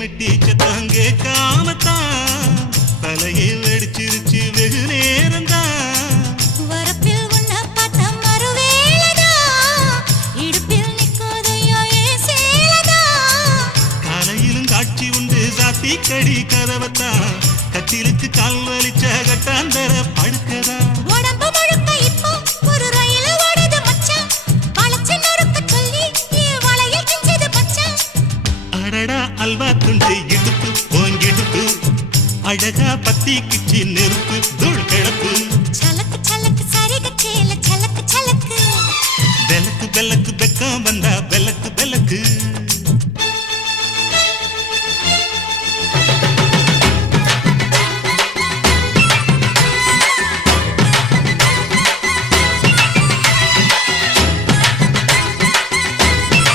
மெட்டி சத்தம் கேட்காமத்தான் தலையை வெடிச்சிருச்சு வெகு நேரம்தான். வரப்பில் உன்ன பார்த்த மறுவேளதா இடுப்பில் நிற்குதையோ ஏன் சேலதா. காலையிலும் காட்சி உண்டு சாத்தி கடி கதவத்தான் கட்டிலுக்கு கால் வலிச்ச கட்டாந்தர படுக்கதா. உடம்பு முழுக்க இப்போ ஒரு ரயில் ஓடுது மச்சான். வளைச்சு நொறுக்க சொல்லி என் வளையல் கிஞ்சது மச்சான். அடடா அல்வா துண்டு இடுப்பு போங்கிடுப்பு அழகா பத்தி கிச்சி நெருப்பு தூள் கிடப்பு. சலக்கு சலக்கு சரிக சேல சலக்கு சலக்கு பெலக்கு பெலக்கு பெக்கம் வந்தா பெலக்கு பெலக்கு